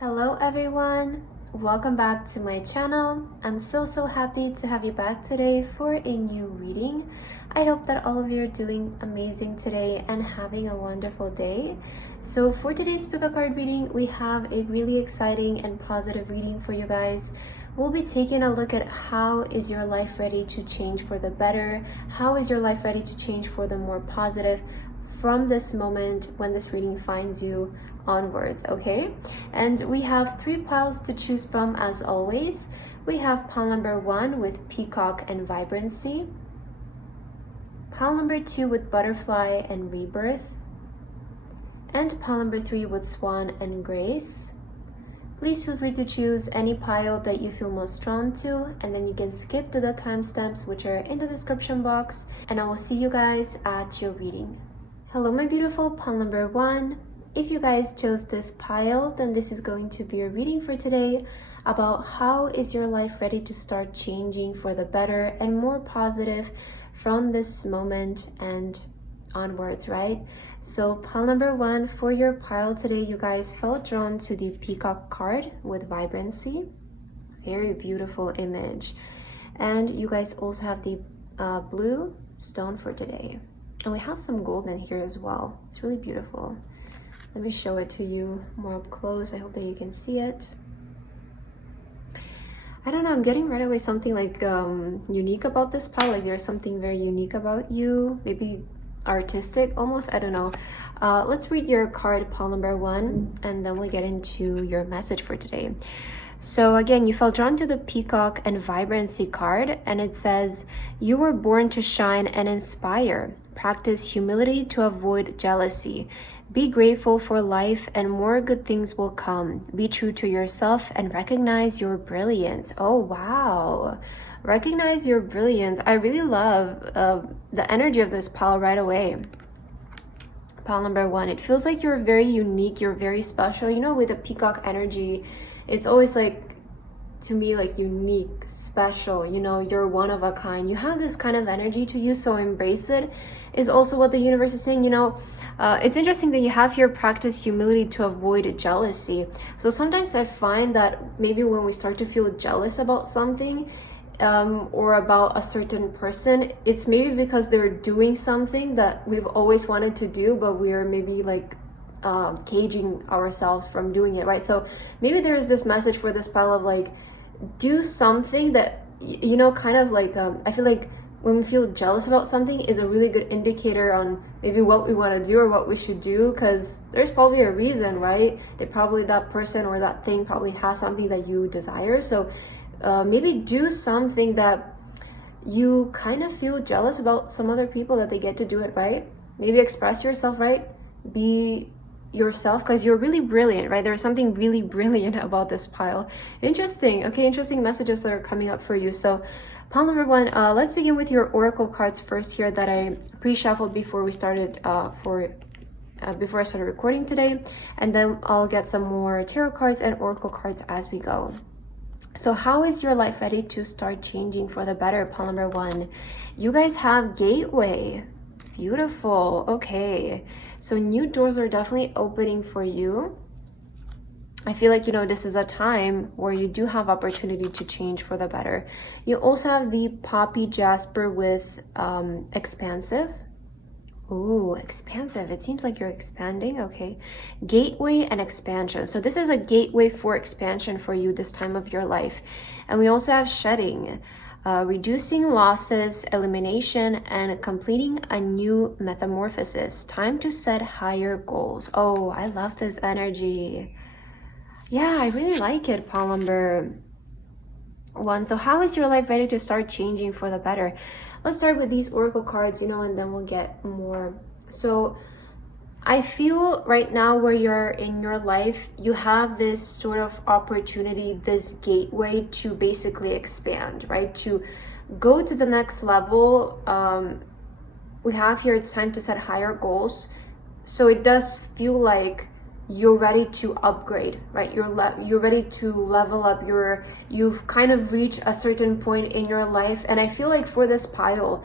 Hello everyone, welcome back to my channel. I'm so happy to have you back today for a new reading. I hope that all of you are doing amazing today and having a wonderful day. So for today's pick a card reading, we have a really exciting and positive reading for you guys. We'll be taking a look at how is your life ready to change for the better? How is your life ready to change for the more positive from this moment when this reading finds you onwards, okay? And we have 3 piles to choose from as always. We have pile number 1 with peacock and vibrancy, pile number 2 with butterfly and rebirth, and pile number 3 with swan and grace. Please feel free to choose any pile that you feel most drawn to, and then you can skip to the timestamps which are in the description box, and I will see you guys at your reading. Hello my beautiful pile number 1. If you guys chose this pile, then this is going to be your reading for today about how is your life ready to start changing for the better and more positive from this moment and onwards, right? So pile number 1 for your pile today, you guys felt drawn to the peacock card with vibrancy. Very beautiful image. And you guys also have the blue stone for today. And we have some gold in here as well. It's really beautiful. Let me show it to you more up close. I hope that you can see it. I don't know, I'm getting right away something like unique about this pile. Like there's something very unique about you, maybe artistic almost, I don't know. Let's read your card, pile number 1, and then we'll get into your message for today. So again, you felt drawn to the peacock and vibrancy card, and it says, you were born to shine and inspire. Practice humility to avoid jealousy. Be grateful for life and more good things will come. Be true to yourself and recognize your brilliance. Oh, wow. Recognize your brilliance. I really love the energy of this pile right away. Pile number 1. It feels like you're very unique. You're very special. You know, with the peacock energy, it's always like, to me, like unique, special, you know, you're one of a kind. You have this kind of energy to you, so embrace it, is also what the universe is saying. You know, it's interesting that you have here practice humility to avoid jealousy. So sometimes I find that maybe when we start to feel jealous about something or about a certain person, it's maybe because they're doing something that we've always wanted to do, but we are maybe like caging ourselves from doing it, right? So maybe there is this message for this pile of like, do something that, you know, kind of like I feel like when we feel jealous about something is a really good indicator on maybe what we want to do or what we should do, because there's probably a reason, right? That person or that thing probably has something that you desire. So maybe do something that you kind of feel jealous about some other people that they get to do it, right? Maybe express yourself, right? Be yourself, because you're really brilliant, right? There's something really brilliant about this pile. Interesting. Okay, interesting messages that are coming up for you. So pile number 1, let's begin with your oracle cards first here that I pre-shuffled before we started before I started recording today, and then I'll get some more tarot cards and oracle cards as we go. So how is your life ready to start changing for the better? Pile number 1, you guys have gateway. Beautiful. Okay, so new doors are definitely opening for you. I feel like, you know, this is a time where you do have opportunity to change for the better. You also have the poppy jasper with expansive. Ooh, expansive. It seems like you're expanding. Okay, gateway and expansion. So this is a gateway for expansion for you this time of your life. And we also have shedding. Reducing losses, elimination, and completing a new metamorphosis. Time to set higher goals. Oh, I love this energy. Yeah, I really like it, pile number 1. So how is your life ready to start changing for the better? Let's start with these oracle cards, you know, and then we'll get more. So I feel right now where you're in your life, you have this sort of opportunity, this gateway to basically expand, right? To go to the next level. We have here, it's time to set higher goals. So it does feel like you're ready to upgrade, right? You're ready to level up. You've kind of reached a certain point in your life. And I feel like for this pile,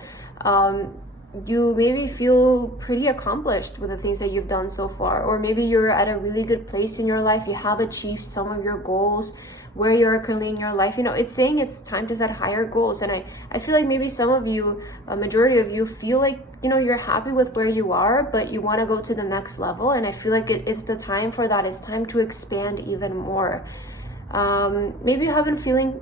you maybe feel pretty accomplished with the things that you've done so far, or maybe you're at a really good place in your life. You have achieved some of your goals where you're currently in your life. You know, it's saying it's time to set higher goals. And I feel like maybe some of you, a majority of you, feel like, you know, you're happy with where you are, but you want to go to the next level. And I feel like it's the time for that. It's time to expand even more. Maybe you have been feeling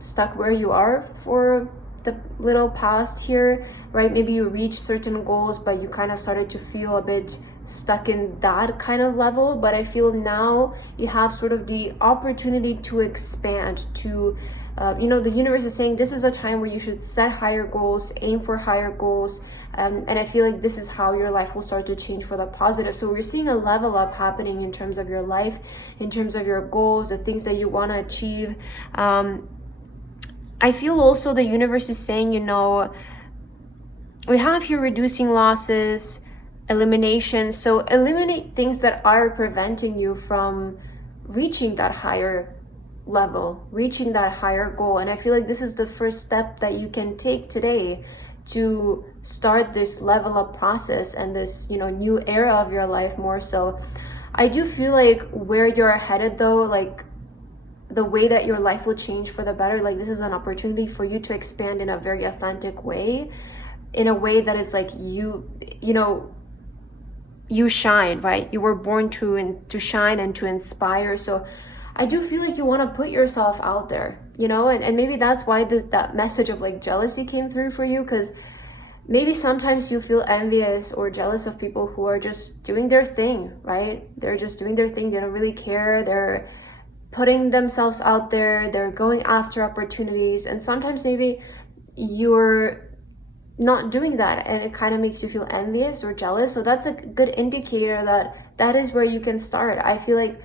stuck where you are for the little past here, right? Maybe you reached certain goals, but you kind of started to feel a bit stuck in that kind of level. But I feel now you have sort of the opportunity to expand, to you know, the universe is saying this is a time where you should set higher goals, aim for higher goals, and I feel like this is how your life will start to change for the positive. So we're seeing a level up happening in terms of your life, in terms of your goals, the things that you want to achieve. I feel also the universe is saying, you know, we have here reducing losses, elimination. So eliminate things that are preventing you from reaching that higher level, reaching that higher goal. And I feel like this is the first step that you can take today to start this level up process and this, you know, new era of your life more so. I do feel like where you're headed though, like the way that your life will change for the better, like this is an opportunity for you to expand in a very authentic way, in a way that is like you know, you shine, right? You were born to shine and to inspire. So I do feel like you want to put yourself out there, you know, and maybe that's why that message of like jealousy came through for you, because maybe sometimes you feel envious or jealous of people who are just doing their thing, right? They're just doing their thing. They don't really care. They're putting themselves out there. They're going after opportunities. And sometimes maybe you're not doing that and it kind of makes you feel envious or jealous. So that's a good indicator that that is where you can start. I feel like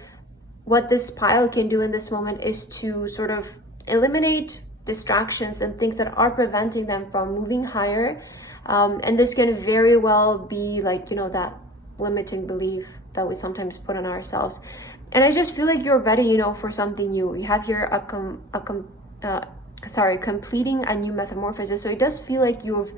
what this pile can do in this moment is to sort of eliminate distractions and things that are preventing them from moving higher. And this can very well be like, you know, that limiting belief that we sometimes put on ourselves. And I just feel like you're ready, you know, for something new. You have here completing a new metamorphosis. So it does feel like you've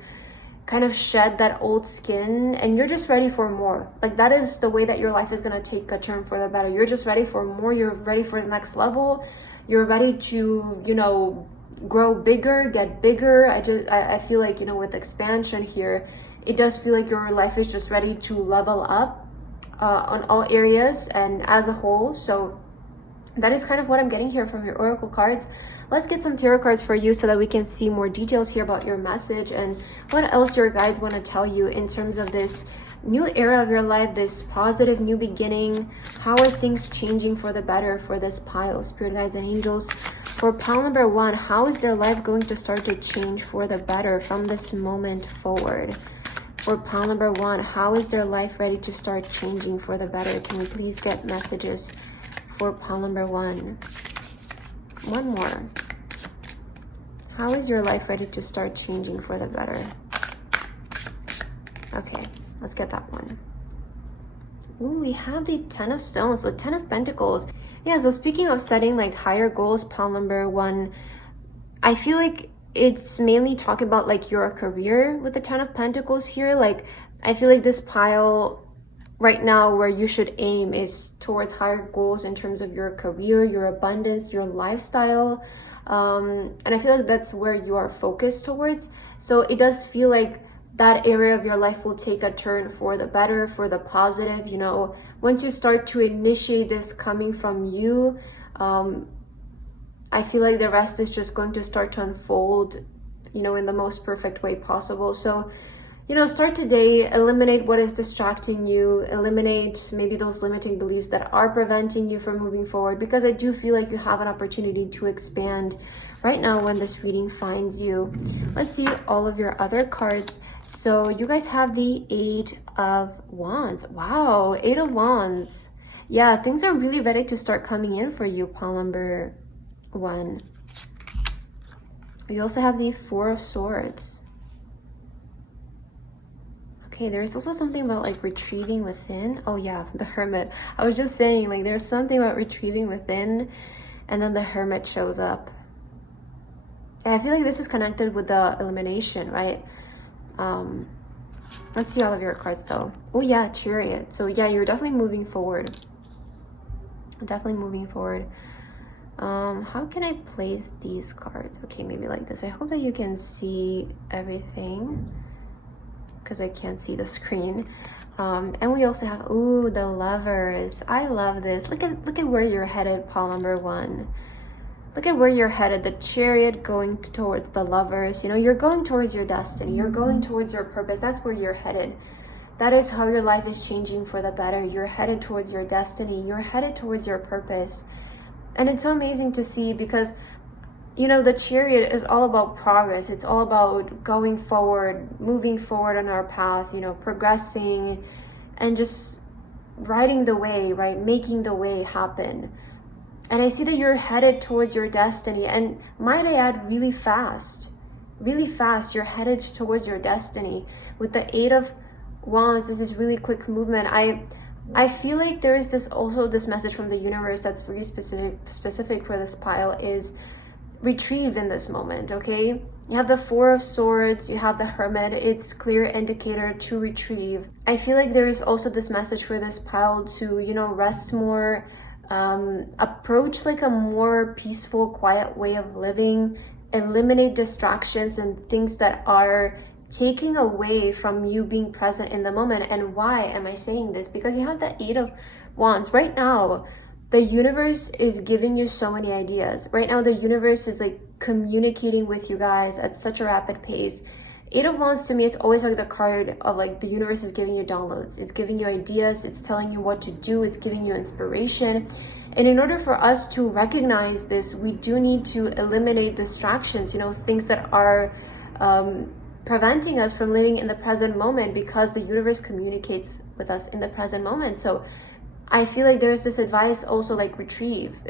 kind of shed that old skin and you're just ready for more. Like that is the way that your life is going to take a turn for the better. You're just ready for more. You're ready for the next level. You're ready to, you know, grow bigger, get bigger. I feel like, you know, with expansion here, it does feel like your life is just ready to level up on all areas and as a whole. So that is kind of what I'm getting here from your oracle cards. Let's get some tarot cards for you so that we can see more details here about your message and what else your guides want to tell you in terms of this new era of your life, this positive new beginning. How are things changing for the better for this pile? Spirit guides and angels. For pile number 1, how is their life going to start to change for the better from this moment forward? For pile number 1, how is their life ready to start changing for the better? Can we please get messages for pile number 1? One more. How is your life ready to start changing for the better? Okay, let's get that one. Ooh, we have the 10 of stones, so 10 of pentacles. Yeah, so speaking of setting like higher goals, pile number 1, I feel like it's mainly talking about like your career with the 10 of pentacles here. Like I feel like this pile right now where you should aim is towards higher goals in terms of your career, your abundance, your lifestyle. And I feel like that's where you are focused towards. So it does feel like that area of your life will take a turn for the better, for the positive. You know, once you start to initiate this coming from you, I feel like the rest is just going to start to unfold, you know, in the most perfect way possible. So, you know, start today, eliminate what is distracting you, eliminate maybe those limiting beliefs that are preventing you from moving forward, because I do feel like you have an opportunity to expand right now when this reading finds you. Let's see all of your other cards. So you guys have the 8 of Wands. Wow, 8 of Wands. Yeah, things are really ready to start coming in for you, pile number 1. We also have the 4 of Swords. Okay, there's also something about like retrieving within. Oh yeah, the Hermit. I was just saying like there's something about retrieving within, and then the Hermit shows up. And I feel like this is connected with the elimination, right? Let's see all of your cards though. Oh yeah, Chariot. So yeah, you're definitely moving forward. Definitely moving forward. How can I place these cards? Okay, maybe like this. I hope that you can see everything because I can't see the screen. And we also have, ooh, the Lovers. I love this. Look at where you're headed, pile number 1. Look at where you're headed. The Chariot going towards the Lovers. You know, you're going towards your destiny. You're going towards your purpose. That's where you're headed. That is how your life is changing for the better. You're headed towards your destiny. You're headed towards your purpose. And it's so amazing to see because, you know, the Chariot is all about progress. It's all about going forward, moving forward on our path, you know, progressing and just riding the way, right? Making the way happen. And I see that you're headed towards your destiny. And might I add, really fast. Really fast, you're headed towards your destiny. With the 8 of Wands, this is really quick movement. I feel like there is this message from the universe that's really specific for this pile is retrieve in this moment, okay? You have the 4 of Swords, you have the Hermit. It's clear indicator to retrieve. I feel like there is also this message for this pile to, you know, rest more, approach like a more peaceful, quiet way of living, eliminate distractions and things that are taking away from you being present in the moment. And why am I saying this? Because you have the 8 of Wands. Right now, the universe is giving you so many ideas. Right now, the universe is like communicating with you guys at such a rapid pace. 8 of Wands to me, it's always like the card of like the universe is giving you downloads. It's giving you ideas. It's telling you what to do. It's giving you inspiration. And in order for us to recognize this, we do need to eliminate distractions, you know, things that are preventing us from living in the present moment, because the universe communicates with us in the present moment. So I feel like there's this advice also like retrieve.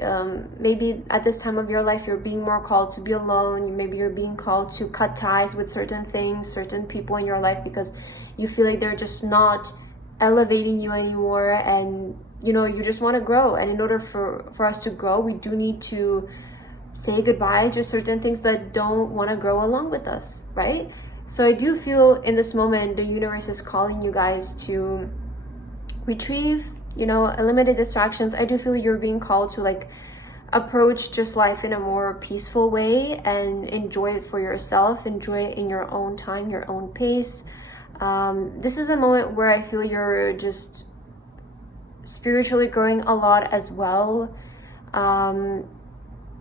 Maybe at this time of your life, you're being more called to be alone. Maybe you're being called to cut ties with certain things, certain people in your life, because you feel like they're just not elevating you anymore. And, you know, you just want to grow. And in order for us to grow, we do need to say goodbye to certain things that don't want to grow along with us, right? So I do feel in this moment, the universe is calling you guys to retrieve, you know, eliminate distractions. I do feel you're being called to like approach just life in a more peaceful way and enjoy it for yourself, enjoy it in your own time, your own pace. This is a moment where I feel you're just spiritually growing a lot as well.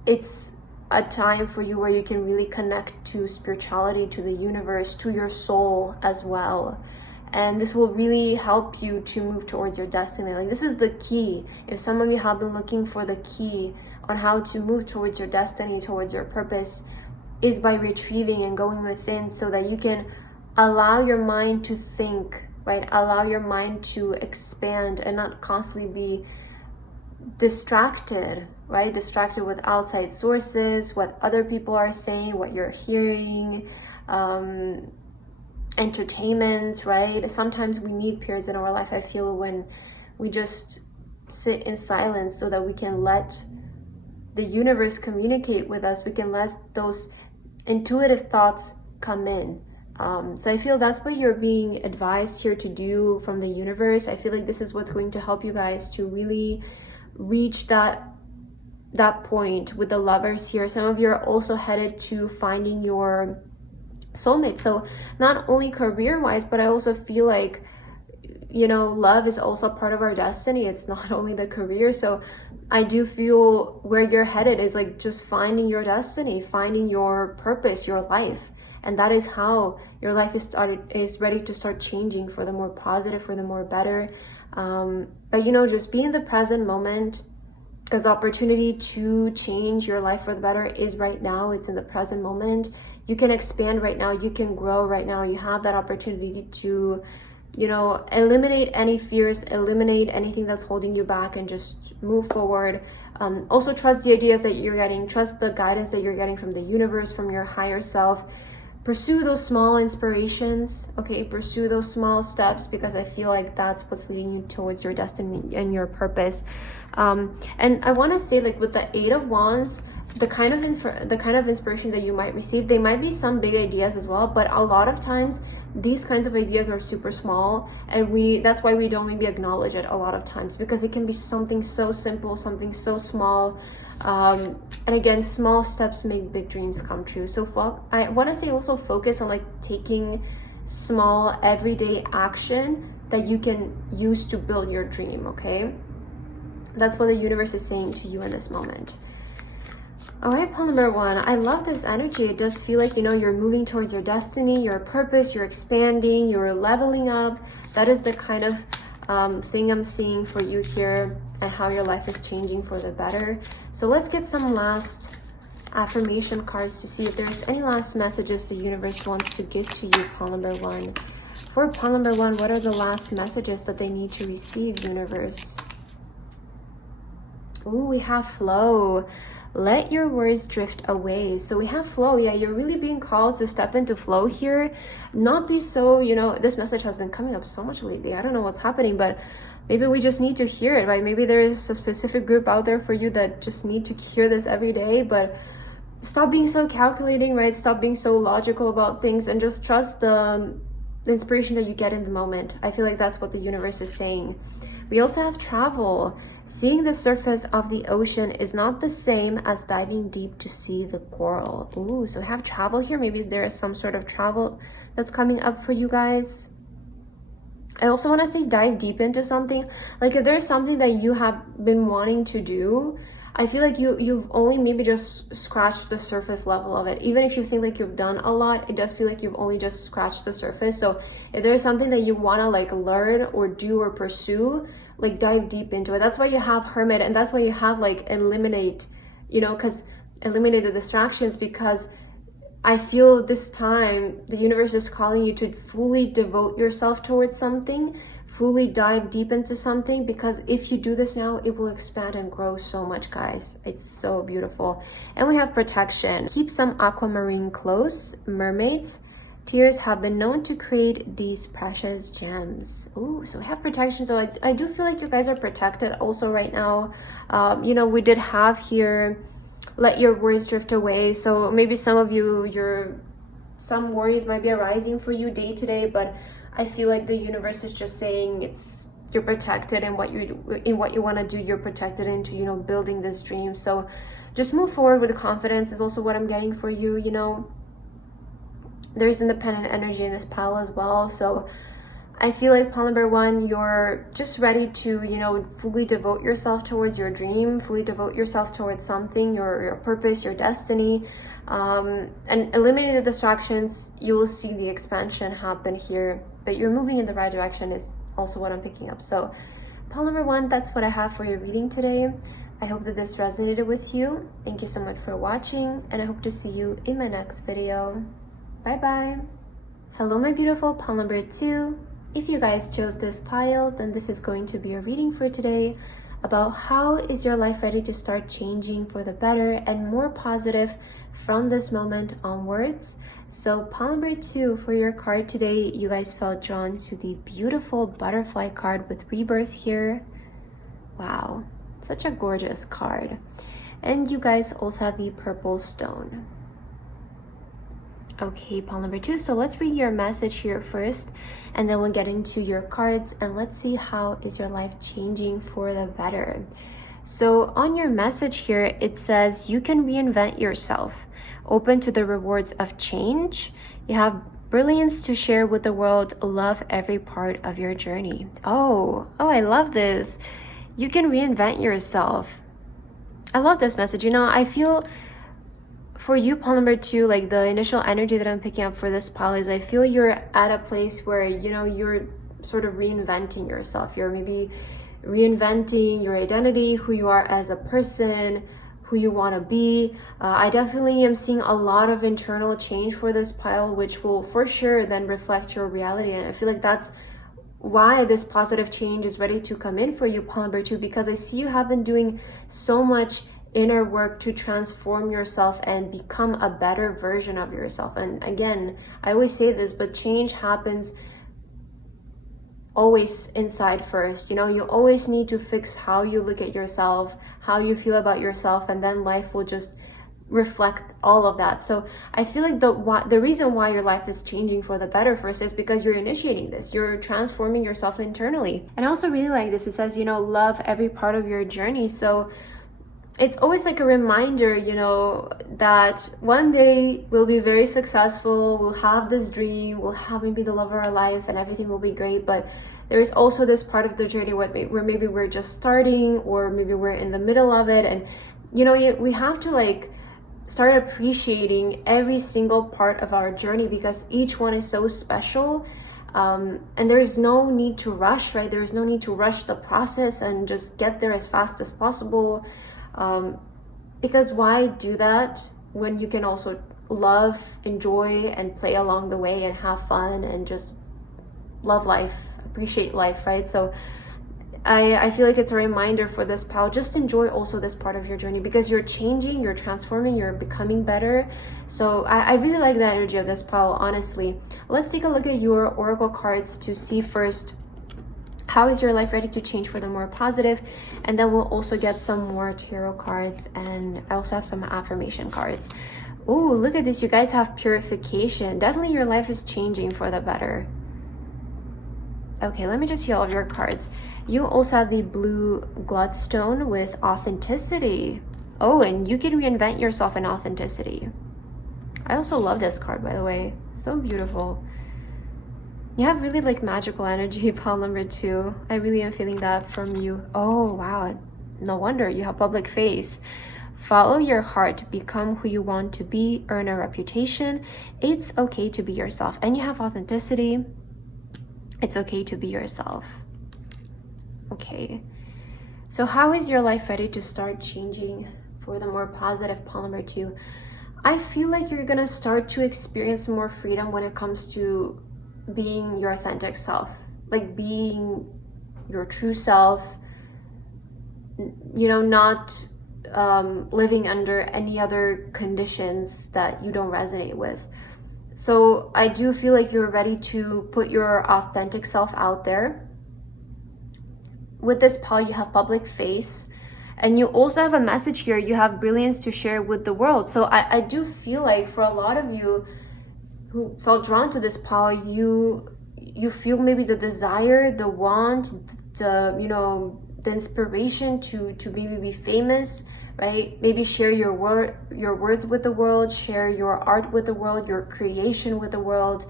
It's a time for you where you can really connect to spirituality, to the universe, to your soul as well. And this will really help you to move towards your destiny. Like, this is the key. If some of you have been looking for the key on how to move towards your destiny, towards your purpose, is by retrieving and going within, so that you can allow your mind to think, right? Allow your mind to expand and not constantly be distracted, right? Distracted with outside sources, what other people are saying, what you're hearing, entertainment, right? Sometimes we need periods in our life, I feel, when we just sit in silence so that we can let the universe communicate with us. We can let those intuitive thoughts come in. So I feel that's what you're being advised here to do from the universe. I feel like this is what's going to help you guys to really reach that point with the Lovers here. Some of you are also headed to finding your soulmate. So not only career-wise, but I also feel like, you know, love is also part of our destiny. It's not only the career. So I do feel where you're headed is like just finding your destiny, finding your purpose, your life. And that is how your life is ready to start changing for the more positive, for the more better. But, you know, just be in the present moment, because the opportunity to change your life for the better is right now. It's in the present moment. You can expand right now. You can grow right now. You have that opportunity to, you know, eliminate any fears, eliminate anything that's holding you back, and just move forward. Also trust the ideas that you're getting. Trust the guidance that you're getting from the universe, from your higher self. Pursue those small inspirations, okay? Pursue those small steps, because I feel like that's what's leading you towards your destiny and your purpose. And I want to say, like, with the 8 of Wands, the kind of inspiration that you might receive, they might be some big ideas as well, but a lot of times these kinds of ideas are super small, and that's why we don't maybe acknowledge it a lot of times, because it can be something so simple, something so small. And again, small steps make big dreams come true. So I want to say also focus on like taking small everyday action that you can use to build your dream. Okay, that's what the universe is saying to you in this moment. All right, pile number 1. I love this energy. It does feel like, you know, you're moving towards your destiny, your purpose, you're expanding, you're leveling up. That is the kind of thing I'm seeing for you here, and how your life is changing for the better. So let's get some last affirmation cards to see if there's any last messages the universe wants to give to you, pile number 1. For pile number 1, what are the last messages that they need to receive, universe? Ooh, we have flow. Let your worries drift away. So we have flow. Yeah, you're really being called to step into flow here. Not be so, you know, this message has been coming up so much lately. I don't know what's happening, but maybe we just need to hear it, right? Maybe there is a specific group out there for you that just need to hear this every day. But stop being so calculating, right? Stop being so logical about things, and just trust the inspiration that you get in the moment. I feel like that's what the universe is saying. We also have travel. Seeing the surface of the ocean is not the same as diving deep to see the coral. Ooh, so we have travel here. Maybe there is some sort of travel that's coming up for you guys. I also want to say dive deep into something. Like if there's something that you have been wanting to do, I feel like you've only maybe just scratched the surface level of it. Even if you think like you've done a lot, it does feel like you've only just scratched the surface. So if there's something that you want to like learn or do or pursue, like dive deep into it. That's why you have hermit, and that's why you have like eliminate, you know, because eliminate the distractions, because I feel this time the universe is calling you to fully devote yourself towards something, fully dive deep into something, because if you do this now, it will expand and grow so much, guys. It's so beautiful. And we have protection. Keep some aquamarine close. Mermaids tears have been known to create these precious gems. Ooh, so we have protection. So I do feel like you guys are protected also right now. You know, we did have here, let your worries drift away. So maybe some of you, some worries might be arising for you day to day, but I feel like the universe is just saying you're protected in what you want to do. You're protected into, you know, building this dream. So just move forward with confidence is also what I'm getting for you. You know, there's independent energy in this pile as well. So I feel like pile number 1, you're just ready to, you know, fully devote yourself towards your dream, fully devote yourself towards something, your purpose, your destiny, and eliminate the distractions. You will see the expansion happen here, but you're moving in the right direction is also what I'm picking up. So pile number 1, that's what I have for your reading today. I hope that this resonated with you. Thank you so much for watching, and I hope to see you in my next video. Bye bye. Hello, my beautiful pile number 2. If you guys chose this pile, then this is going to be a reading for today about how is your life ready to start changing for the better and more positive from this moment onwards. So pile number 2 for your card today, you guys felt drawn to the beautiful butterfly card with rebirth here. Wow, such a gorgeous card. And you guys also have the purple stone. Okay, pile number 2. So let's read your message here first, and then we'll get into your cards, and let's see how is your life changing for the better. So on your message here, it says you can reinvent yourself, open to the rewards of change. You have brilliance to share with the world. Love every part of your journey. Oh, I love this. You can reinvent yourself. I love this message. You know, I feel for you, pile number 2, like the initial energy that I'm picking up for this pile is I feel you're at a place where, you know, you're sort of reinventing yourself. You're maybe reinventing your identity, who you are as a person, who you want to be. I definitely am seeing a lot of internal change for this pile, which will for sure then reflect your reality. And I feel like that's why this positive change is ready to come in for you, pile number 2, because I see you have been doing so much inner work to transform yourself and become a better version of yourself. And again, I always say this, but change happens always inside first. You know, you always need to fix how you look at yourself, how you feel about yourself, and then life will just reflect all of that. So I feel like the reason why your life is changing for the better first is because you're initiating this, you're transforming yourself internally. And I also really like this. It says, you know, love every part of your journey. So it's always like a reminder, you know, that one day we'll be very successful, we'll have this dream, we'll have maybe the love of our life and everything will be great. But there is also this part of the journey where maybe we're just starting, or maybe we're in the middle of it. And, you know, we have to like start appreciating every single part of our journey, because each one is so special. And there's no need to rush, right? There's no need to rush the process and just get there as fast as possible. Because why do that when you can also love, enjoy, and play along the way and have fun and just love life, appreciate life, right? So I feel like it's a reminder for this pal. Just enjoy also this part of your journey, because you're changing, you're transforming, you're becoming better. So I really like the energy of this pal, honestly. Let's take a look at your oracle cards to see first, how is your life ready to change for the more positive? And then we'll also get some more tarot cards, and I also have some affirmation cards. Oh, look at this. You guys have purification. Definitely your life is changing for the better. Okay, let me just see all of your cards. You also have the blue bloodstone with authenticity. Oh, and you can reinvent yourself in authenticity. I also love this card, by the way. So beautiful. You have really like magical energy, pile number 2. I really am feeling that from you. Oh, wow. No wonder you have public face. Follow your heart, become who you want to be, earn a reputation. It's okay to be yourself. And you have authenticity. It's okay to be yourself. Okay. So how is your life ready to start changing for the more positive, pile number 2? I feel like you're gonna start to experience more freedom when it comes to being your authentic self, like being your true self, you know, not living under any other conditions that you don't resonate with. So I do feel like you're ready to put your authentic self out there. With this pal, you have public face, and you also have a message here. You have brilliance to share with the world. So I do feel like for a lot of you who felt drawn to this pal, you feel maybe the desire, the want, the, you know, the inspiration to maybe be famous, right? Maybe share your words with the world, share your art with the world, your creation with the world.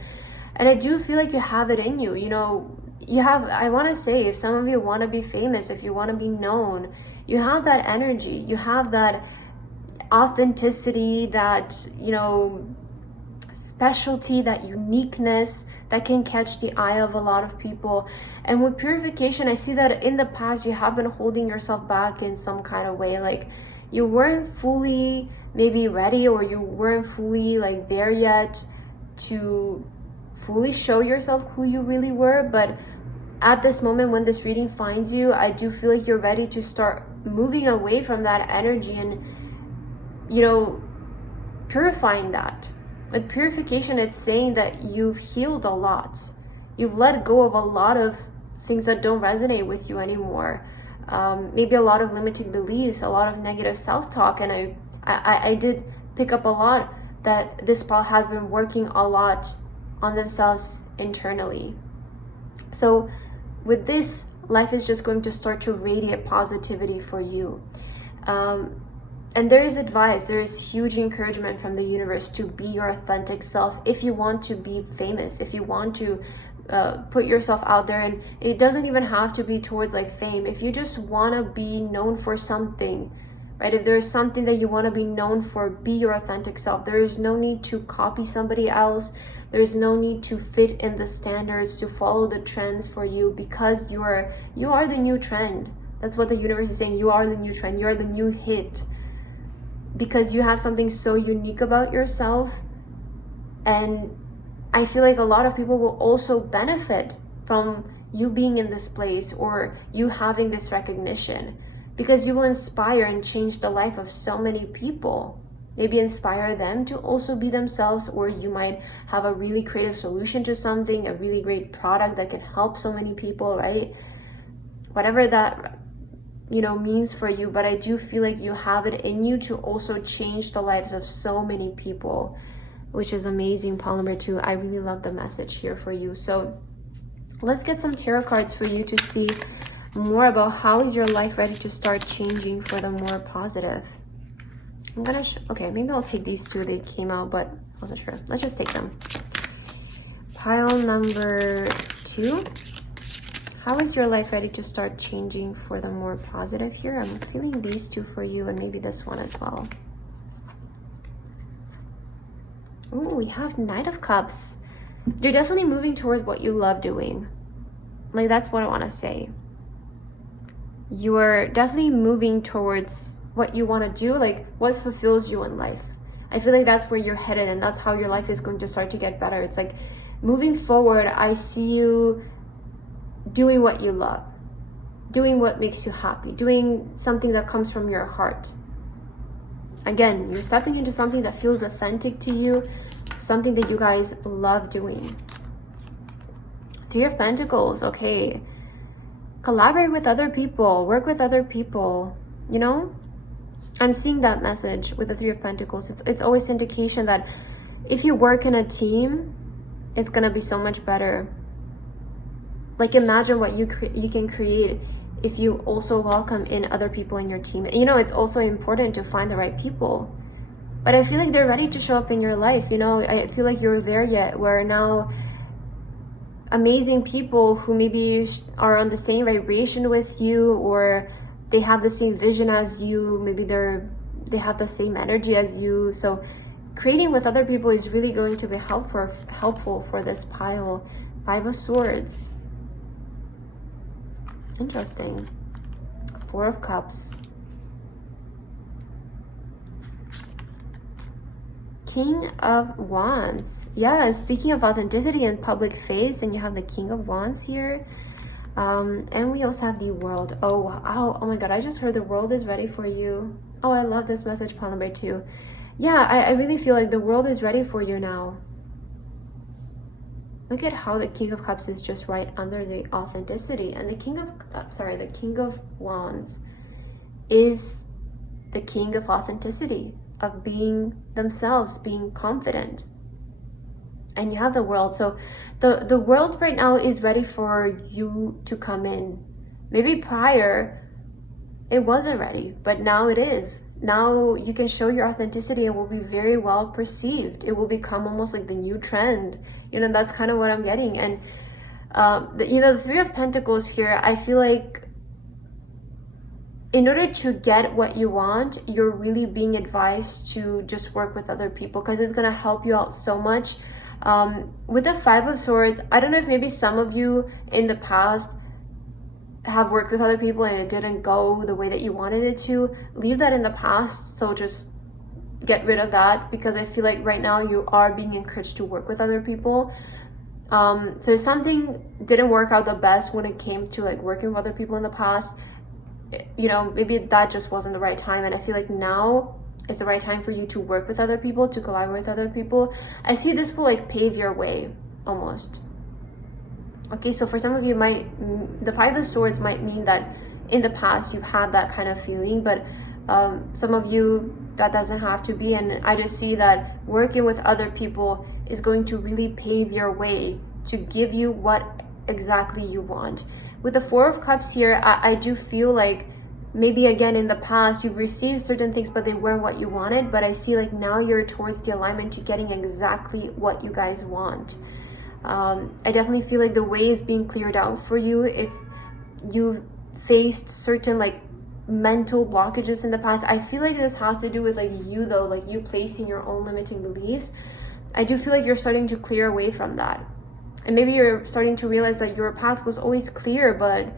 And I do feel like you have it in you. You know, you have, I want to say, if some of you want to be famous, if you want to be known, you have that energy, you have that authenticity, that, you know, specialty, that uniqueness that can catch the eye of a lot of people. And with purification, I see that in the past you have been holding yourself back in some kind of way, like you weren't fully maybe ready, or you weren't fully like there yet to fully show yourself who you really were. But at this moment when this reading finds you, I do feel like you're ready to start moving away from that energy and, you know, purifying that. With purification, it's saying that you've healed a lot. You've let go of a lot of things that don't resonate with you anymore. Maybe a lot of limiting beliefs, a lot of negative self-talk. And I did pick up a lot that this pal has been working a lot on themselves internally. So with this, life is just going to start to radiate positivity for you. And there is advice, there is huge encouragement from the universe to be your authentic self if you want to be famous, if you want to put yourself out there. And it doesn't even have to be towards like fame. If you just want to be known for something, right? If there's something that you want to be known for, be your authentic self. There is no need to copy somebody else. There's no need to fit in the standards, to follow the trends for you, because you are the new trend. That's what the universe is saying. You are the new trend. You are the new hit. Because you have something so unique about yourself. And I feel like a lot of people will also benefit from you being in this place, or you having this recognition, because you will inspire and change the life of so many people. Maybe inspire them to also be themselves, or you might have a really creative solution to something, a really great product that can help so many people, right? Whatever that you know, means for you, but I do feel like you have it in you to also change the lives of so many people, which is amazing, pile number 2. I really love the message here for you. So let's get some tarot cards for you to see more about how is your life ready to start changing for the more positive. I'm gonna okay, maybe I'll take these two. They came out, but I wasn't sure. Let's just take them. Pile number 2. How is your life ready to start changing for the more positive here? I'm feeling these two for you, and maybe this one as well. Oh, we have Knight of Cups. You're definitely moving towards what you love doing. Like, that's what I want to say. You're definitely moving towards what you want to do, like what fulfills you in life. I feel like that's where you're headed, and that's how your life is going to start to get better. It's like moving forward, I see you doing what you love, doing what makes you happy, doing something that comes from your heart. Again, you're stepping into something that feels authentic to you, something that you guys love doing. 3 of Pentacles, okay. Collaborate with other people, work with other people, you know? I'm seeing that message with the 3 of Pentacles. It's always indication that if you work in a team, it's gonna be so much better. Like, imagine what you can create if you also welcome in other people in your team. You know, it's also important to find the right people. But I feel like they're ready to show up in your life. You know, I feel like you're there yet, where now amazing people who maybe are on the same vibration with you, or they have the same vision as you, maybe they have the same energy as you. So creating with other people is really going to be helpful for this pile. 5 of Swords. Interesting. 4 of Cups. King of Wands. Yeah, speaking of authenticity and public face, and you have the King of Wands here. And we also have the World. Oh, wow. Oh my God, I just heard the world is ready for you. Oh, I love this message, pile number 2. Yeah, I really feel like the world is ready for you now. Look at how the King of Cups is just right under the authenticity. And the King of Wands is the King of authenticity, of being themselves, being confident. And you have the World. So the world right now is ready for you to come in. Maybe prior it wasn't ready, but now it is. Now you can show your authenticity and will be very well perceived. It will become almost like the new trend. You know, that's kind of what I'm getting. And the 3 of Pentacles here, I feel like in order to get what you want, you're really being advised to just work with other people, because it's going to help you out so much. With the 5 of Swords, I don't know if maybe some of you in the past have worked with other people and it didn't go the way that you wanted it to. Leave that in the past. So just get rid of that, because I feel like right now you are being encouraged to work with other people. So if something didn't work out the best when it came to like working with other people in the past, you know, maybe that just wasn't the right time. And I feel like now is the right time for you to work with other people, to collaborate with other people. I see this will like pave your way almost. Okay, so for some of you, the 5 of Swords might mean that in the past you've had that kind of feeling, but some of you, that doesn't have to be. And I just see that working with other people is going to really pave your way to give you what exactly you want. With the 4 of Cups here, I do feel like maybe again in the past you've received certain things but they weren't what you wanted, but I see like now you're towards the alignment to getting exactly what you guys want. I definitely feel like the way is being cleared out for you. If you faced certain like mental blockages in the past, I feel like this has to do with like you though, like you placing your own limiting beliefs. I do feel like you're starting to clear away from that. And maybe you're starting to realize that your path was always clear, but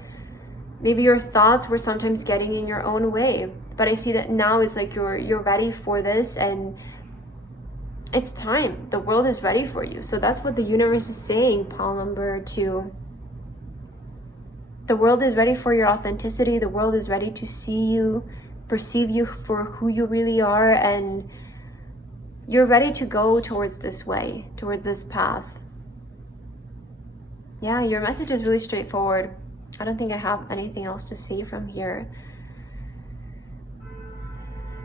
maybe your thoughts were sometimes getting in your own way. But I see that now it's like you're ready for this, and it's time. The world is ready for you. So that's what the universe is saying, pile number 2. The world is ready for your authenticity. The world is ready to see you, perceive you for who you really are, and you're ready to go towards this way, towards this path. Yeah, your message is really straightforward. I don't think I have anything else to say from here.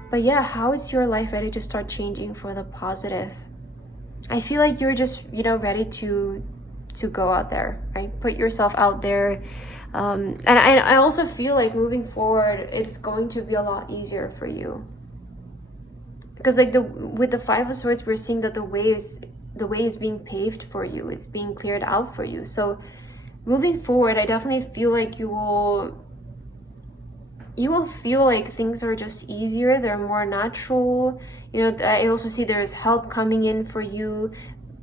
But yeah, how is your life ready to start changing for the positive? I feel like you're just, you know, ready to go out there, right? Put yourself out there. And I also feel like moving forward, it's going to be a lot easier for you. Because like with the Five of Swords, we're seeing that the way is being paved for you. It's being cleared out for you. So moving forward, I definitely feel like you will feel like things are just easier. They're more natural. You know, I also see there's help coming in for you.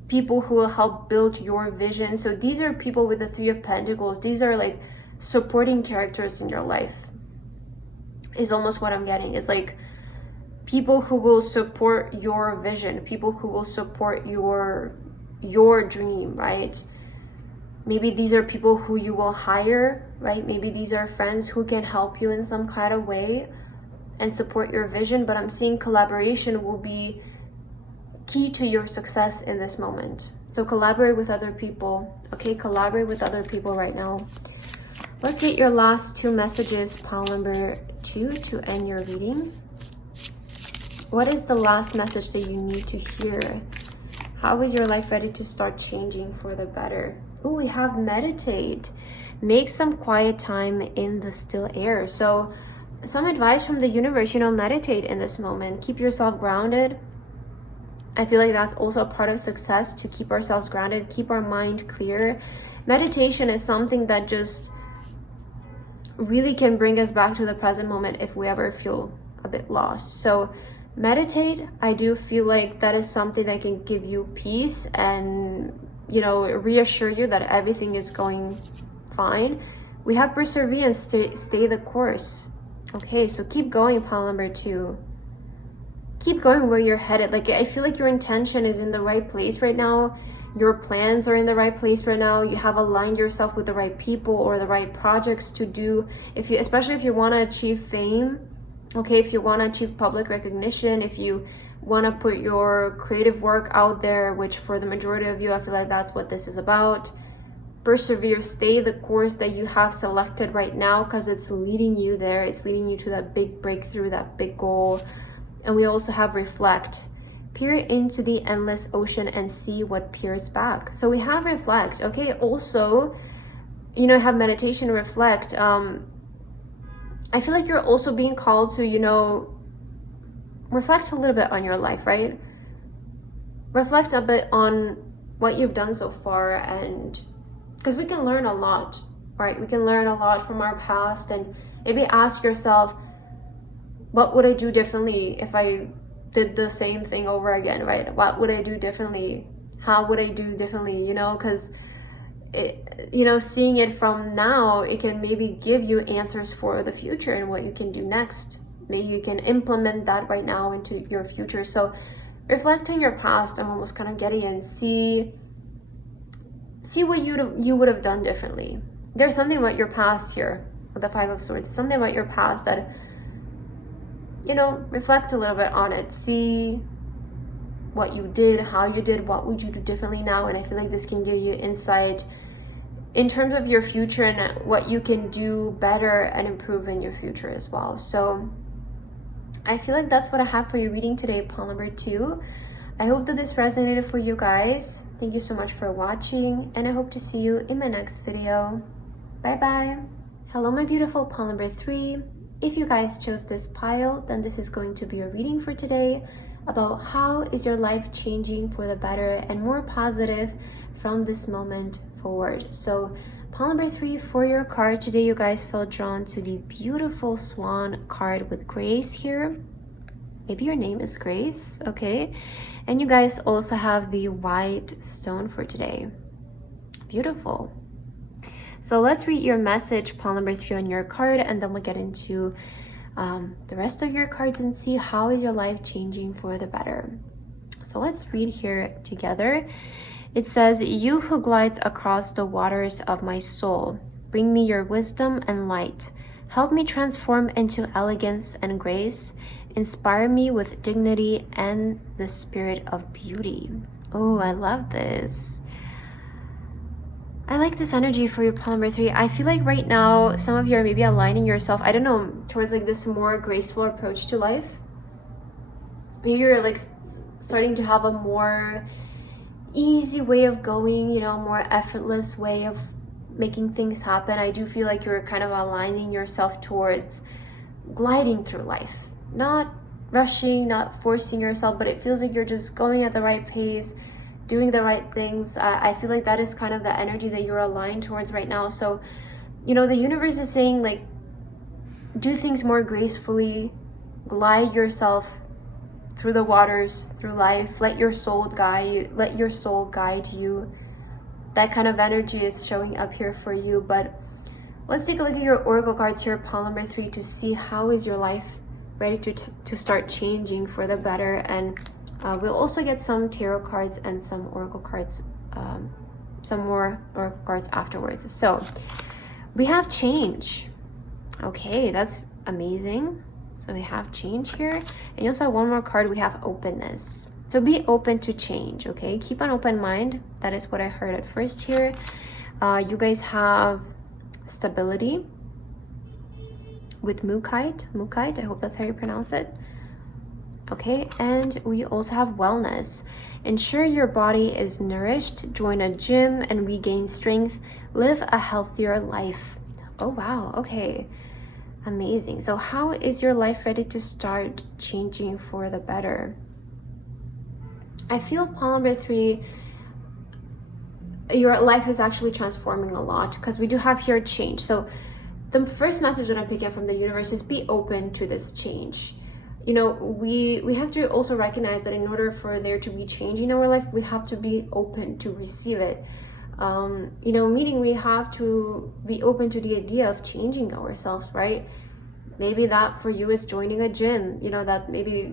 People who will help build your vision. So these are people with the Three of Pentacles. These are like supporting characters in your life, is almost what I'm getting. It's like people who will support your vision, people who will support your dream, right? Maybe these are people who you will hire, right? Maybe these are friends who can help you in some kind of way and support your vision. But I'm seeing collaboration will be key to your success in this moment. So collaborate with other people, okay? Collaborate with other people right now. Let's get your last two messages, pile number 2, to end your reading. What is the last message that you need to hear? How is your life ready to start changing for the better? Oh, we have meditate. Make some quiet time in the still air. So some advice from the universe, you know, meditate in this moment. Keep yourself grounded. I feel like that's also a part of success, to keep ourselves grounded, keep our mind clear. Meditation is something that just really can bring us back to the present moment if we ever feel a bit lost. So meditate. I do feel like that is something that can give you peace and, you know, reassure you that everything is going fine. We have perseverance, stay the course. Okay, so keep going, pile number 2. Keep going where you're headed. Like, I feel like your intention is in the right place right now. Your plans are in the right place right now. You have aligned yourself with the right people or the right projects to do. Especially if you want to achieve fame, okay, if you want to achieve public recognition, if you want to put your creative work out there, which for the majority of you, I feel like that's what this is about. Persevere, stay the course that you have selected right now, because it's leading you there. It's leading you to that big breakthrough, that big goal. And we also have reflect. Peer into the endless ocean and see what peers back. So we have reflect, okay? Also, you know, have meditation, reflect. I feel like you're also being called to, you know, reflect a little bit on your life, right? Reflect a bit on what you've done so far, and because we can learn a lot, right? We can learn a lot from our past, and maybe ask yourself, what would I do differently if I did the same thing over again, right? What would I do differently? How would I do differently? You know, because you know, seeing it from now, it can maybe give you answers for the future and what you can do next. Maybe you can implement that right now into your future. So reflect on your past. I'm almost kind of getting in. See what you would have done differently. There's something about your past here with the Five of Swords. Something about your past that, you know, reflect a little bit on it. See what you did, how you did, what would you do differently now? And I feel like this can give you insight in terms of your future and what you can do better and improve in your future as well. So I feel like that's what I have for your reading today, pile number 2. I hope that this resonated for you guys. Thank you so much for watching, and I hope to see you in my next video. Bye bye. Hello, my beautiful pile number 3. If you guys chose this pile, then this is going to be a reading for today about how is your life changing for the better and more positive from this moment forward. So pile number 3 for your card today, you guys felt drawn to the beautiful swan card with Grace here. Maybe your name is Grace, okay? And you guys also have the white stone for today. Beautiful. So let's read your message, pile number 3 on your card, and then we'll get into the rest of your cards and see how is your life changing for the better. So let's read here together. It says, you who glides across the waters of my soul, bring me your wisdom and light. Help me transform into elegance and grace. Inspire me with dignity and the spirit of beauty. Oh, I love this. I like this energy for your pile number 3. I feel like right now, some of you are maybe aligning yourself, I don't know, towards like this more graceful approach to life. maybe you're like starting to have a more easy way of going, you know, more effortless way of making things happen. I do feel like you're kind of aligning yourself towards gliding through life, not rushing, not forcing yourself, but it feels like you're just going at the right pace, doing the right things. I feel like that is kind of the energy that you're aligned towards right now. So, you know, the universe is saying like, do things more gracefully, glide yourself through the waters, through life, let your soul guide you. That kind of energy is showing up here for you. But let's take a look at your oracle cards here, pile number 3, to see how is your life ready to start changing for the better. And we'll also get some tarot cards and some oracle cards, some more oracle cards afterwards. So we have change. Okay, that's amazing. So we have change here. And you also have one more card, we have openness. So be open to change, okay? Keep an open mind. That is what I heard at first here. You guys have stability with Mukite. I hope that's how you pronounce it. Okay, and we also have wellness. Ensure your body is nourished. Join a gym and regain strength. Live a healthier life. Oh, wow. Okay. Amazing. So how is your life ready to start changing for the better? I feel pile number 3, your life is actually transforming a lot, because we do have here change. So the first message that I'm picking up from the universe is be open to this change. You know, we have to also recognize that in order for there to be change in our life, we have to be open to receive it. You know, meaning we have to be open to the idea of changing ourselves, right? Maybe that for you is joining a gym, you know, that maybe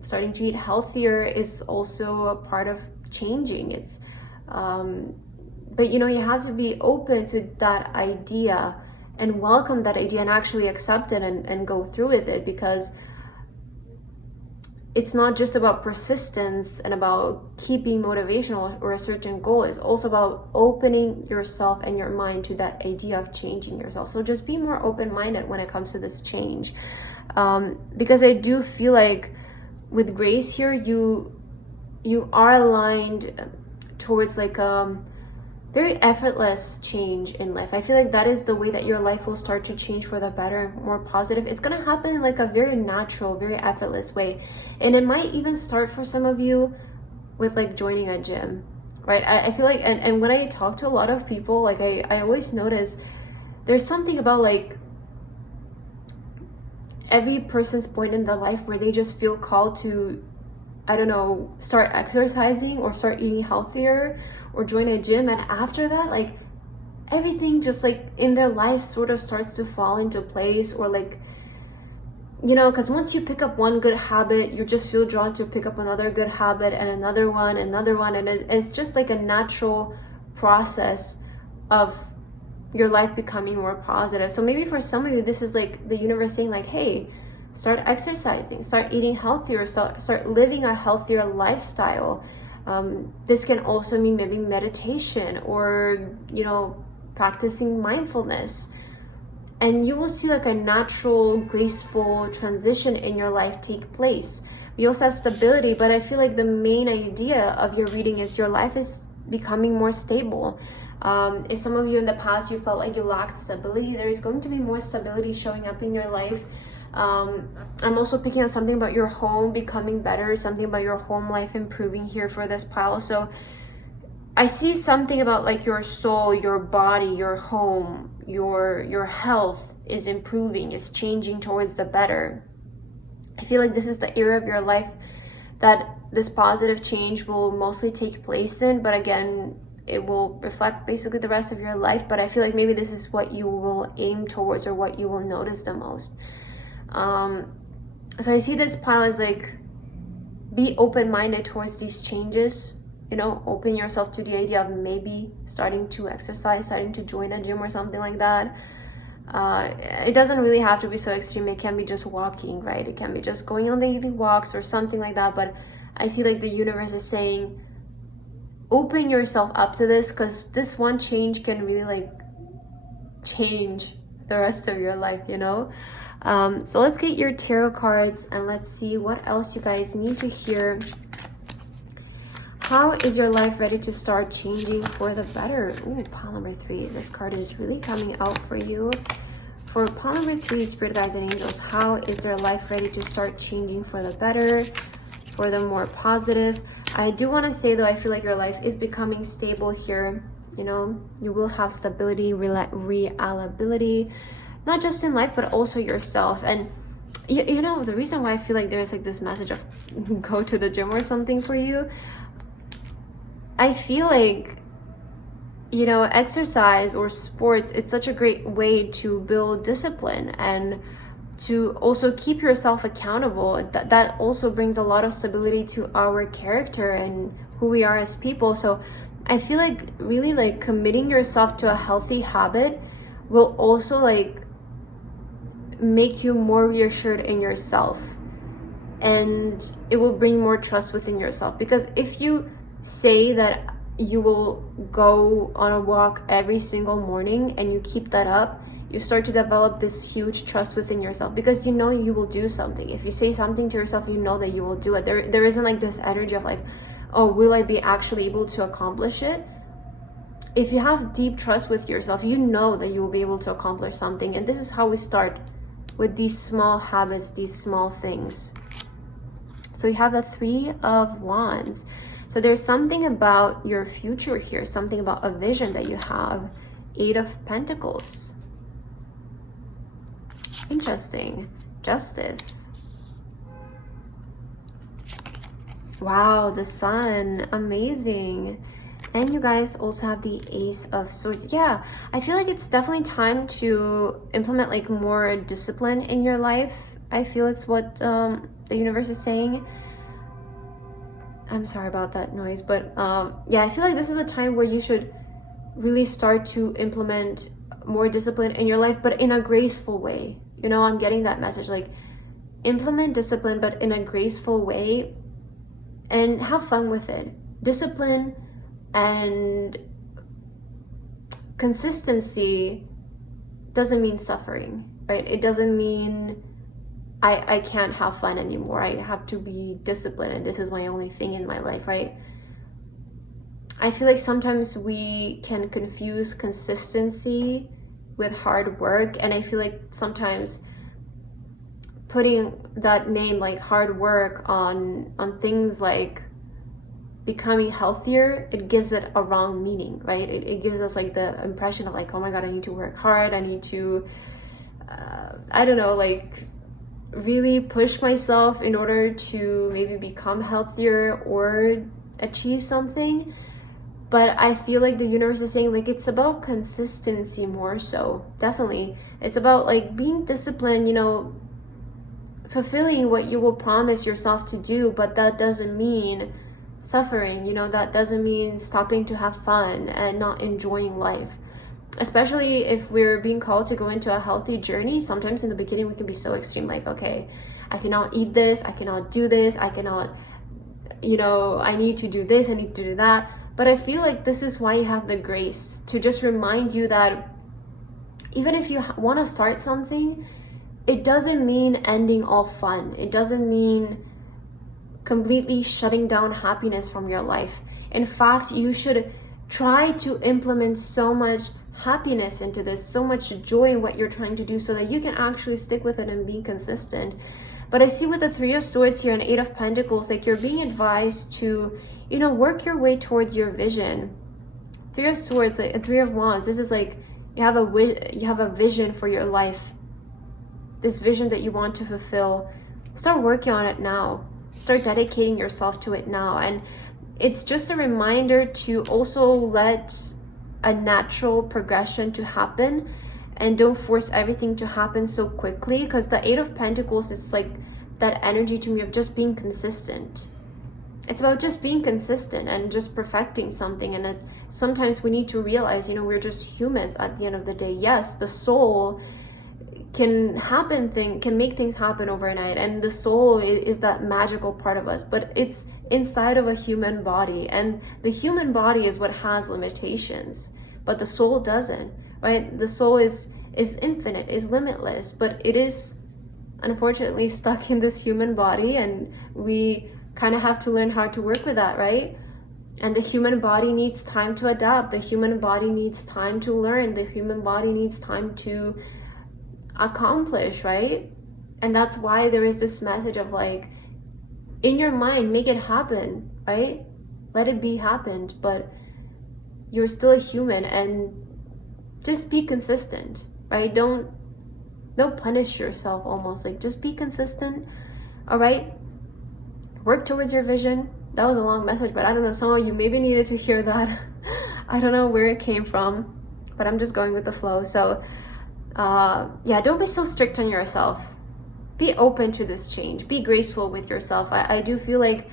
starting to eat healthier is also a part of changing. It's but you know, you have to be open to that idea and welcome that idea and actually accept it and go through with it, because it's not just about persistence and about keeping motivation or a certain goal. It's also about opening yourself and your mind to that idea of changing yourself. So just be more open-minded when it comes to this change, because I do feel like with grace here, you are aligned towards like very effortless change in life. I feel like that is the way that your life will start to change for the better, more positive. It's gonna happen in like a very natural, very effortless way. And it might even start for some of you with like joining a gym, right? I feel like, and when I talk to a lot of people, like I always notice there's something about like every person's point in their life where they just feel called to, I don't know, start exercising or start eating healthier or join a gym. And after that, like everything just like in their life sort of starts to fall into place, or like, you know, because once you pick up one good habit, you just feel drawn to pick up another good habit and another one. And it's just like a natural process of your life becoming more positive. So maybe for some of you, this is like the universe saying like, hey, start exercising, start eating healthier, start living a healthier lifestyle. This can also mean maybe meditation or, you know, practicing mindfulness. And you will see like a natural, graceful transition in your life take place. We also have stability, but I feel like the main idea of your reading is your life is becoming more stable. If some of you in the past, you felt like you lacked stability, there is going to be more stability showing up in your life. I'm also picking up something about your home becoming better, something about your home life improving here for this pile. So I see something about like your soul, your body, your home, your health is improving, is changing towards the better. I feel like this is the era of your life that this positive change will mostly take place in, but again, it will reflect basically the rest of your life. But I feel like maybe this is what you will aim towards or what you will notice the most. So I see this pile as like, be open-minded towards these changes. You know, open yourself to the idea of maybe starting to exercise, starting to join a gym or something like that. It doesn't really have to be so extreme. It can be just walking, right? It can be just going on daily walks or something like that. But I see like the universe is saying, open yourself up to this, because this one change can really like change the rest of your life, you know? So let's get your tarot cards and let's see what else you guys need to hear. How is your life ready to start changing for the better? Ooh, pile number 3. This card is really coming out for you. For pile number 3, Spirit Guides and Angels, how is their life ready to start changing for the better, for the more positive? I do want to say though, I feel like your life is becoming stable here. You know, you will have stability, reliability, not just in life, but also yourself. And you know, the reason why I feel like there's like this message of go to the gym or something for you, I feel like, you know, exercise or sports, it's such a great way to build discipline and to also keep yourself accountable. That also brings a lot of stability to our character and who we are as people. So I feel like really like committing yourself to a healthy habit will also like make you more reassured in yourself, and it will bring more trust within yourself. Because if you say that you will go on a walk every single morning and you keep that up, you start to develop this huge trust within yourself, because you know you will do something. If you say something to yourself, you know that you will do it. There isn't like this energy of like, oh, will I be actually able to accomplish it? If you have deep trust with yourself, you know that you will be able to accomplish something. And this is how we start, with these small habits, these small things. So you have the 3 of Wands. So there's something about your future here, something about a vision that you have. 8 of Pentacles. Interesting. Justice. Wow, the Sun. Amazing. And you guys also have the Ace of Swords. Yeah, I feel like it's definitely time to implement like more discipline in your life. I feel it's what the universe is saying. I'm sorry about that noise, but yeah, I feel like this is a time where you should really start to implement more discipline in your life, but in a graceful way. You know, I'm getting that message, like implement discipline, but in a graceful way, and have fun with it. Discipline and consistency doesn't mean suffering, right? It doesn't mean I can't have fun anymore. I have to be disciplined and this is my only thing in my life, right? I feel like sometimes we can confuse consistency with hard work, and I feel like sometimes putting that name like hard work on things like becoming healthier, it gives it a wrong meaning, right? It gives us like the impression of like, oh my god, I need to work hard, I need to I don't know, like really push myself in order to maybe become healthier or achieve something. But I feel like the universe is saying like it's about consistency more so. Definitely, it's about like being disciplined, you know, fulfilling what you will promise yourself to do, but that doesn't mean suffering, you know, that doesn't mean stopping to have fun and not enjoying life. Especially if we're being called to go into a healthy journey, sometimes in the beginning we can be so extreme, like, okay, I cannot eat this, I cannot do this, I cannot, you know, I need to do this, I need to do that. But I feel like this is why you have the grace to just remind you that even if you want to start something, it doesn't mean ending all fun. It doesn't mean completely shutting down happiness from your life. In fact, you should try to implement so much happiness into this, so much joy in what you're trying to do, so that you can actually stick with it and be consistent. But I see with the 3 of Swords here and 8 of Pentacles, like you're being advised to, you know, work your way towards your vision. 3 of Swords, like 3 of Wands, this is like you have a vision for your life, this vision that you want to fulfill. Start working on it now. Start dedicating yourself to it now. And it's just a reminder to also let a natural progression to happen, and don't force everything to happen so quickly, because the 8 of Pentacles is like that energy to me of just being consistent. It's about just being consistent and just perfecting something. And that sometimes we need to realize, you know, we're just humans at the end of the day. Yes, the soul can make things happen overnight, and the soul is that magical part of us, but it's inside of a human body, and the human body is what has limitations, but the soul doesn't, right? The soul is infinite, is limitless, but it is unfortunately stuck in this human body, and we kind of have to learn how to work with that, right? And the human body needs time to adapt. The human body needs time to learn. The human body needs time to accomplish, right? And that's why there is this message of like, in your mind, make it happen, right? Let it be happened, but you're still a human, and just be consistent, right? Don't punish yourself, almost like just be consistent. All right, work towards your vision. That was a long message, but I don't know, some of you maybe needed to hear that. I don't know where it came from, but I'm just going with the flow. So yeah, don't be so strict on yourself. Be open to this change. Be graceful with yourself. I do feel like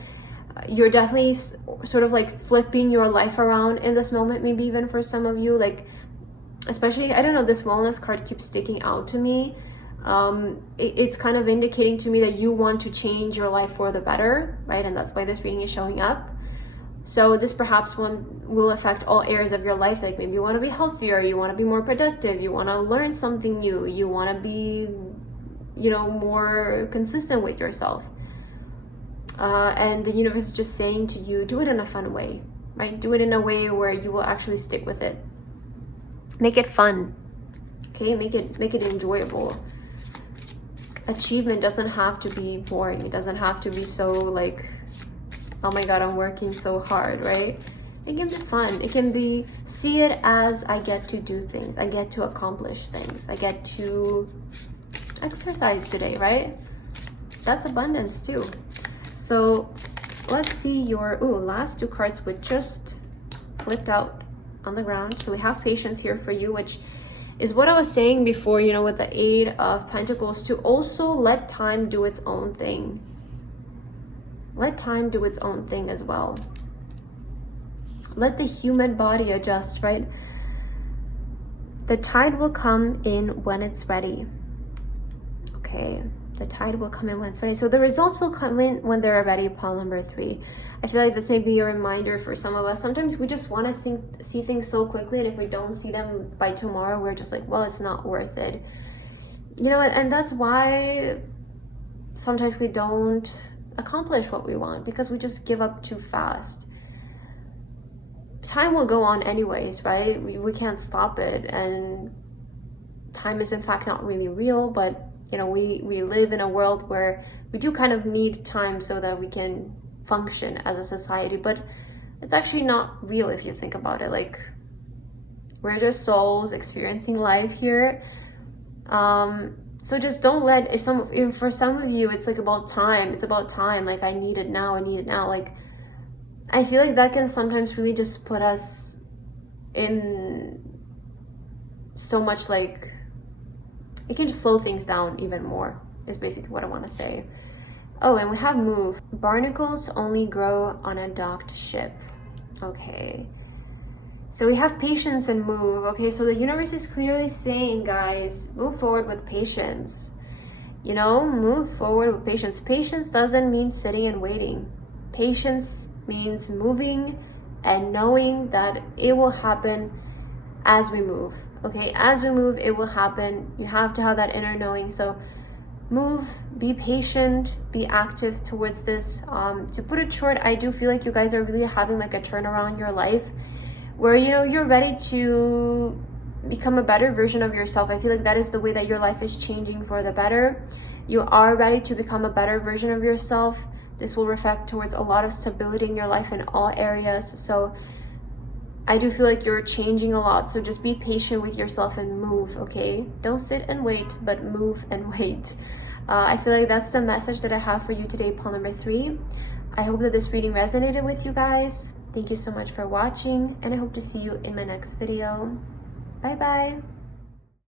you're definitely sort of like flipping your life around in this moment, maybe even for some of you, like especially, I don't know, this wellness card keeps sticking out to me. It's kind of indicating to me that you want to change your life for the better, right? And that's why this reading is showing up. So this perhaps one will affect all areas of your life. Like maybe you want to be healthier, you want to be more productive, you want to learn something new, you want to be, you know, more consistent with yourself. And the universe is just saying to you, do it in a fun way, right? Do it in a way where you will actually stick with it. Make it fun, okay? Make it enjoyable. Achievement doesn't have to be boring. It doesn't have to be so like, oh my God, I'm working so hard, right? It can be fun. It can be, see it as I get to do things. I get to accomplish things. I get to exercise today, right? That's abundance too. So let's see your, last two cards which just flipped out on the ground. So we have patience here for you, which is what I was saying before, you know, with the Eight of Pentacles, to also let time do its own thing. Let time do its own thing as well. Let the human body adjust, right? The tide will come in when it's ready. Okay, the tide will come in when it's ready. So the results will come in when they're ready, pile number 3. I feel like that's maybe a reminder for some of us. Sometimes we just want to see things so quickly, and if we don't see them by tomorrow, we're just like, well, it's not worth it. You know, and that's why sometimes we don't accomplish what we want, because we just give up too fast. Time will go on anyways, right? We can't stop it, and time is in fact not really real, but you know, we live in a world where we do kind of need time so that we can function as a society, but it's actually not real if you think about it. Like, we're just souls experiencing life here. So just don't let, if for some of you it's like about time, it's about time, like I need it now, like I feel like that can sometimes really just put us in so much, like it can just slow things down even more, is basically what I want to say. Oh, and we have move. Barnacles only grow on a docked ship. Okay. So we have patience and move. Okay, so the universe is clearly saying, guys, move forward with patience. You know, move forward with patience. Patience doesn't mean sitting and waiting. Patience means moving and knowing that it will happen as we move. Okay, as we move, it will happen. You have to have that inner knowing. So move, be patient, be active towards this. To put it short, I do feel like you guys are really having like a turnaround in your life where, you know, you're ready to become a better version of yourself. I feel like that is the way that your life is changing for the better. You are ready to become a better version of yourself. This will reflect towards a lot of stability in your life in all areas. So I do feel like you're changing a lot. So just be patient with yourself and move, okay? Don't sit and wait, but move and wait. I feel like that's the message that I have for you today, pile number 3. I hope that this reading resonated with you guys. Thank you so much for watching, and I hope to see you in my next video. Bye bye.